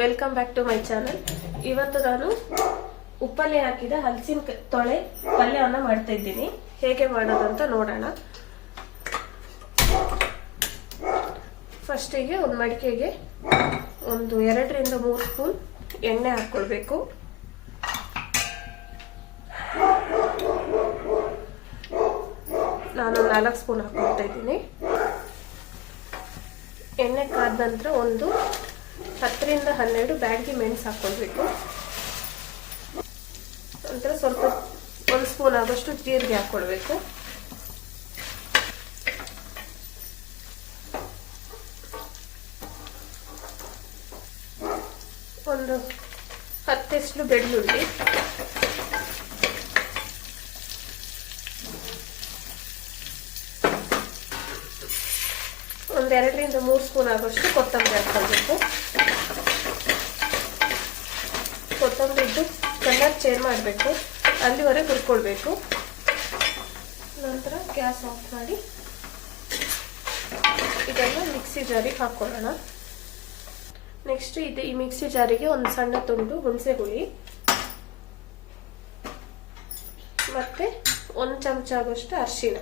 Welcome back to my channel ಇವತ್ತು ನಾನು ಉಪ್ಪಲ್ಲಿ ಹಾಕಿದ ಹಲಸಿನ ತೊಳೆ ಪಲ್ಯವನ್ನು ಮಾಡ್ತಾ ಇದ್ದೀನಿ. ಹೇಗೆ ಮಾಡೋದಂತ ನೋಡೋಣ. ಫಸ್ಟಿಗೆ ಒಂದು ಮಡಿಕೆಗೆ ಒಂದು ಎರಡರಿಂದ ಮೂರು ಸ್ಪೂನ್ ಎಣ್ಣೆ ಹಾಕ್ಕೊಳ್ಬೇಕು ನಾನು ನಾಲ್ಕು ಸ್ಪೂನ್ ಹಾಕೊಳ್ತಾ ಇದ್ದೀನಿ. ಎಣ್ಣೆ ಕಾದ ನಂತರ ಒಂದು ಹತ್ತರಿಂದ ಹನ್ನೆರಡು ಬ್ಯಾಡ್ಗಿ ಮೆಣಸು ಹಾಕ್ಕೊಂಡ್ಬಿಟ್ಟು ನಂತರ ಸ್ವಲ್ಪ ಒಂದು ಸ್ಪೂನ್ ಆಗೋಷ್ಟು ಜೀರಿಗೆ ಹಾಕ್ಕೊಳ್ಬೇಕು. ಒಂದು ಹತ್ತೆಷ್ಟು ಬೆಳ್ಳುಳ್ಳಿ. ಒಂದು ಎರಡರಿಂದ ಮೂರು ಸ್ಪೂನ್ ಆಗೋಷ್ಟು ಕೊತ್ತಂಬರಿ ಹಾಕ್ಕೊಳ್ಬೇಕು. ಕೊತ್ತಂಬರಿದ್ದು ಕಲರ್ ಚೇಂಜ್ ಮಾಡಬೇಕು. ಅಲ್ಲಿವರೆಗೆ ಹುರ್ಕೊಳ್ಬೇಕು. ನಂತರ ಗ್ಯಾಸ್ ಆಫ್ ಮಾಡಿ ಇದನ್ನು ಮಿಕ್ಸಿ ಜಾರಿಗೆ ಹಾಕ್ಕೊಳ್ಳೋಣ. ನೆಕ್ಸ್ಟ್ ಇದು ಈ ಮಿಕ್ಸಿ ಜಾರಿಗೆ ಒಂದು ಸಣ್ಣ ತುಂಡು ಹುಣಸೆ ಹುಳಿ. ಮತ್ತೆ ಒಂದು ಚಮಚ ಆಗೋಷ್ಟು ಅರಿಶಿನ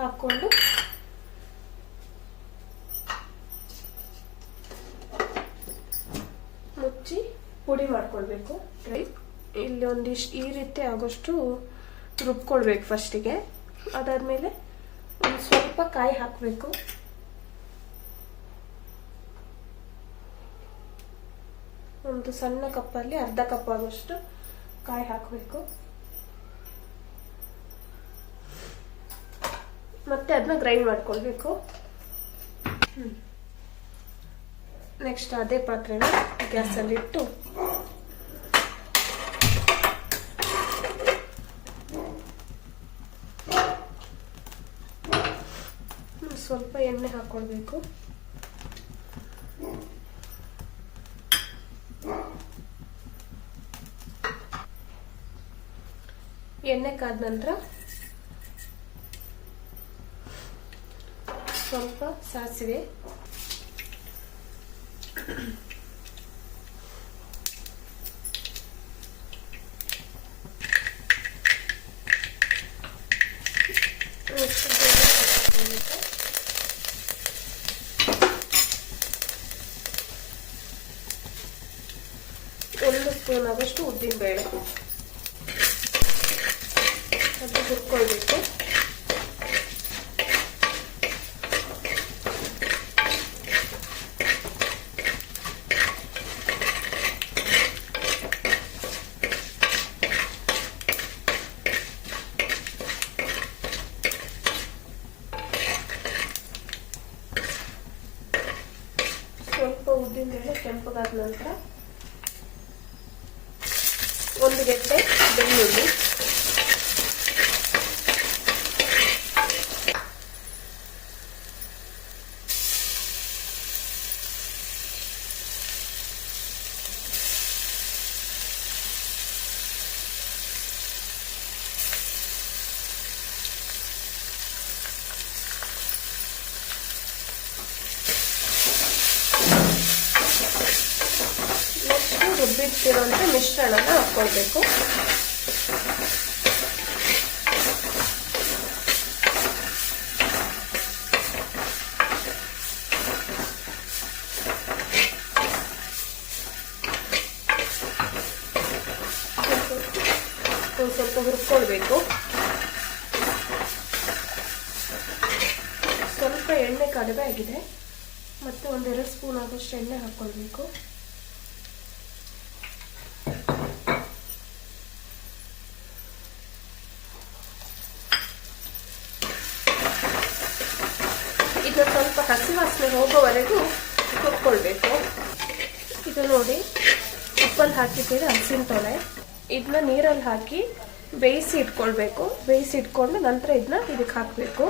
ಹಾಕ್ಕೊಂಡು ಪುಡಿ ಮಾಡ್ಕೊಳ್ಬೇಕು ಇಲ್ಲಿ ಒಂದಿಷ್ಟು ಈ ರೀತಿ ಆಗೋಷ್ಟು ರುಬ್ಕೊಳ್ಬೇಕು ಫಸ್ಟಿಗೆ. ಅದಾದಮೇಲೆ ಒಂದು ಸ್ವಲ್ಪ ಕಾಯಿ ಹಾಕಬೇಕು. ಒಂದು ಸಣ್ಣ ಕಪ್ಪಲ್ಲಿ ಅರ್ಧ ಕಪ್ ಆಗೋಷ್ಟು ಕಾಯಿ ಹಾಕಬೇಕು. ಮತ್ತೆ ಅದನ್ನ ಗ್ರೈಂಡ್ ಮಾಡ್ಕೊಳ್ಬೇಕು. ನೆಕ್ಸ್ಟ್ ಅದೇ ಪಾತ್ರೆನ ಗ್ಯಾಸಲ್ಲಿ ಇಟ್ಟು ಸ್ವಲ್ಪ ಎಣ್ಣೆ ಹಾಕೊಳ್ಬೇಕು. ಎಣ್ಣೆ ಕಾದ ನಂತರ ಸ್ವಲ್ಪ ಸಾಸಿವೆ ಒಂದು ಸ್ಪೂನ್ ಆದಷ್ಟು ಉದ್ದಿನ ಬೇಳೆ ಅದು ಹುರ್ಕೊಳ್ಬೇಕು. ಸ್ವಲ್ಪ ಉದ್ದಿನ ಬೇಳೆ ಕೆಂಪಗಾದ ನಂತರ ಒಂದು ಗೆಡ್ಡೆ ಬೆಳ್ಳುಳ್ಳಿ ನೆಕ್ಸ್ಟ್ ರುಬ್ಬಿಟ್ಟಿರೋಂಥ ಮಿಶ್ರಣನ ಹಾಕ್ಕೊಳ್ಬೇಕು. ಸ್ವಲ್ಪ ಹುರ್ಕೊಳ್ಬೇಕು. ಸ್ವಲ್ಪ ಎಣ್ಣೆ ಕಡಿಮೆ ಆಗಿದೆ. ಮತ್ತು ಒಂದೆರಡು ಸ್ಪೂನ್ ಆದಷ್ಟು ಎಣ್ಣೆ ಹಾಕ್ಕೊಳ್ಬೇಕು ಇದು ಸ್ವಲ್ಪ ಹಸಿ ವಾಸನೆ ಹೋಗೋವರೆಗೂ ಕುತ್ಕೊಳ್ಬೇಕು ಇದು ನೋಡಿ. ಉಪ್ಪಲ್ಲಿ ಹಾಕಿದ್ದೀರಿ ಹಸಿನ ತೊಳೆ ಇದನ್ನ ನೀರಲ್ಲಿ ಹಾಕಿ ಬೇಯಿಸಿ ಇಟ್ಕೊಳ್ಬೇಕು. ಬೇಯಿಸಿ ಇಟ್ಕೊಂಡು ನಂತರ ಇದನ್ನ ಇದಕ್ಕೆ ಹಾಕಬೇಕು.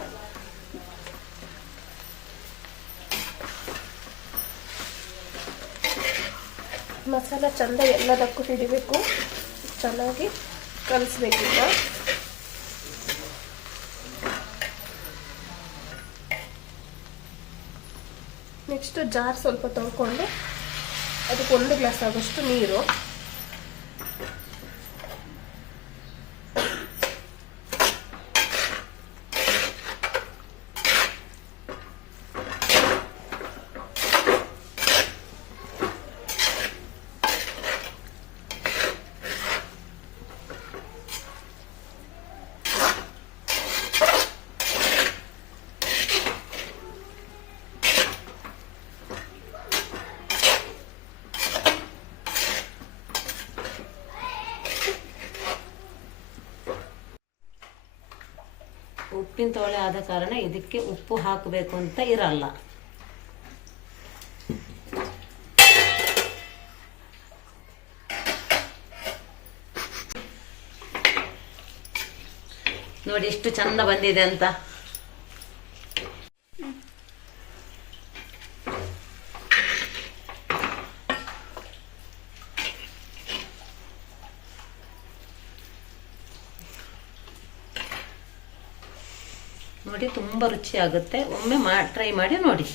ಮಸಾಲ ಚಂದ ಎಲ್ಲದಕ್ಕೂ ಹಿಡಿಬೇಕು. ಚೆನ್ನಾಗಿ ಕಲಿಸ್ಬೇಕೀಗ ನೆಕ್ಸ್ಟ್ ಜಾರ್ ಸ್ವಲ್ಪ ತೊಳ್ಕೊಂಡು ಅದಕ್ಕೆ ಒಂದು ಗ್ಲಾಸ್ ಆಗೋಷ್ಟು ನೀರು. ಉಪ್ಪಿನ ತೊಳೆ ಆದ ಕಾರಣ ಇದಕ್ಕೆ ಉಪ್ಪು ಹಾಕಬೇಕು ಅಂತ ಇರಲ್ಲ. ನೋಡಿ ಎಷ್ಟು ಚಂದ ಬಂದಿದೆ ಅಂತ. ನೋಡಿ ತುಂಬ ರುಚಿ ಆಗುತ್ತೆ ಒಮ್ಮೆ ಮಾ ಟ್ರೈ ಮಾಡಿ ನೋಡಿ.